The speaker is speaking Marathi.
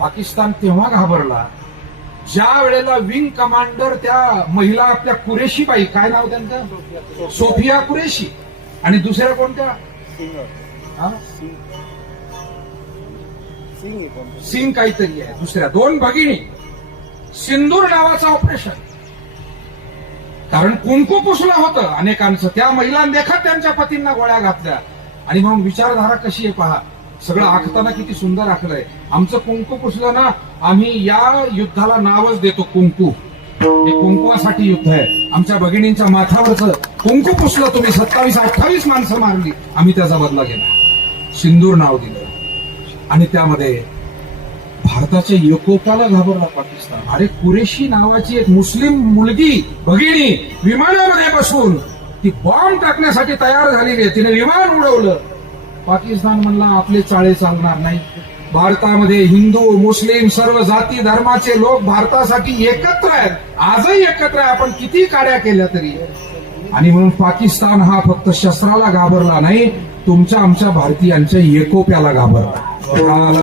पाकिस्तान तेव्हा घाबरला ज्या वेळेला विंग कमांडर त्या महिला आपल्या कुरेशी बाई, काय नाव त्यांचं, सोफिया कुरेशी, आणि दुसऱ्या कोणत्या, हा? सिंग काहीतरी आहे, दुसऱ्या दोन भगिनी, सिंदूर नावाचं ऑपरेशन, कारण कुंकू पुसलं होतं अनेकांचं, त्या महिलांनी देखत त्यांच्या पतींना गोळ्या घातल्या. आणि मग विचारधारा कशी आहे पहा, सगळं आखताना किती सुंदर आखलंय. आमचं कुंकू पुसलं ना, आम्ही या युद्धाला नावच देतो कुंकू. हे कुंकुवासाठी युद्ध आहे. आमच्या भगिनींच्या माथ्यावरचं कुंकू पुसलं तुम्ही, 27-28 माणसं मारली, आम्ही त्याचा बदला घेतला, सिंदूर नाव दिलं. आणि त्यामध्ये भारताच्या एकोपाला घाबरला पाकिस्तान. अरे कुरेशी नावाची एक मुस्लिम मुलगी भगिनी विमानामध्ये बसून ती बॉम्ब टाकण्यासाठी तयार झालेली आहे, तिने विमान उडवलं. पाकिस्तान म्हणला आपले चाळे चालणार नाही. भारतामध्ये हिंदू मुस्लिम सर्व जाती धर्माचे लोक भारतासाठी एकत्र आहेत, आजही एकत्र आहे, आपण किती काड्या केल्या तरी. आणि म्हणून पाकिस्तान हा फक्त शस्त्राला घाबरला नाही, तुमच्या आमच्या भारतीयांच्या एकोप्याला घाबरला.